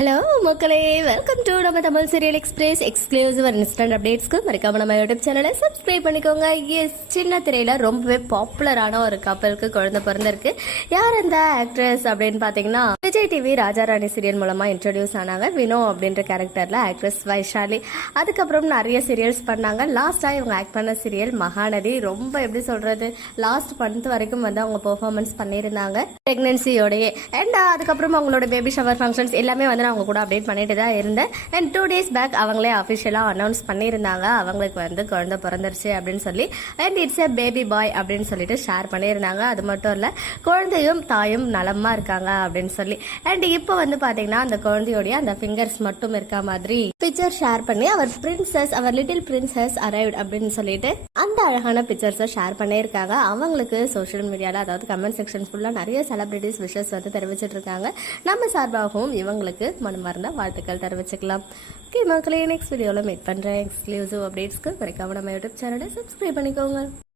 Hello மக்களே. Welcome to நம்ம Tamil serial express exclusive instant அப்டேட்ஸ்க்கு மறக்காம நம்ம யூடியூப் சேனலை சப்ஸ்கிரைப் பண்ணிக்கோங்க. எஸ் சின்ன திரையில ரொம்பவே பாப்புலரான ஒரு கப்பலுக்கு குழந்தை பிறந்திருக்கு. யார் அந்த ஆக்ட்ரஸ் அப்படின்னு பார்த்தீங்கன்னா விஜய் டிவி ராஜாராணி சீரியல் மூலமா இன்ட்ரடியூஸ் ஆனாங்க. வினோ அப்படின்ற கேரக்டர்ல ஆக்ட்ரஸ் வைஷாலி. அதுக்கப்புறம் நிறைய சீரியல்ஸ் பண்ணாங்க. லாஸ்டா இவங்க ஆக்ட் பண்ண சீரியல் மகாநதி. ரொம்ப எப்படி சொல்றது? லாஸ்ட் மந்த் வரைக்கும் வந்து அவங்க பெர்ஃபார்மன்ஸ் பண்ணியிருந்தாங்க. பிரெக்னன்சியோடயே அண்ட் அதுக்கப்புறம் அவங்களோட பேபி ஷவர் ஃபங்க்ஷன்ஸ் எல்லாமே வந்து நான் அவங்க கூட அப்டேட் பண்ணிட்டு தான் இருந்தேன். அண்ட் டூ டேஸ் பேக் அவங்களே அஃபிஷியலாக அனௌன்ஸ் பண்ணியிருந்தாங்க. அவங்களுக்கு வந்து குழந்தை பிறந்துருச்சு அப்படின்னு சொல்லி. And it's a baby boy அப்படின்னு சொல்லிட்டு ஷேர் பண்ணியிருந்தாங்க. அது மட்டும் இல்லை குழந்தையும் தாயும் நலமாக இருக்காங்க அப்படின்னு சொல்லி. அண்ட் இப்போ வந்து பார்த்தீங்கன்னா அந்த குழந்தையோடைய அந்த ஃபிங்கர்ஸ் மட்டும் இருக்க மாதிரி பிக்சர் ஷேர் பண்ணி our princess our little princess arrived அப்படின்னு சொல்லிட்டு அந்த அழகான பிக்சர்ஸை ஷேர் பண்ணியிருக்காங்க. அவங்களுக்கு சோஷியல் மீடியாவில் அதாவது கமெண்ட் செக்ஷன் ஃபுல்லாக நிறைய செலிபிரிட்டிஸ் விஷஸ் வந்து தெரிவிச்சிட்டு இருக்காங்க. நம்ம சார்பாகவும் இவங்களுக்கு மனமார்ந்த வாழ்த்துக்கள் தெரிவிச்சுக்கலாம். ஓகே மக்களே நெக்ஸ்ட் வீடியோவில் மீட் பண்ணுறேன் எக்ஸ்க்ளூசிவ் அப்டேட்ஸ்க்கு மறக்காம நம்ம யூடியூப் சேனலை சப்ஸ்கிரைப் பண்ணிக்கோங்க.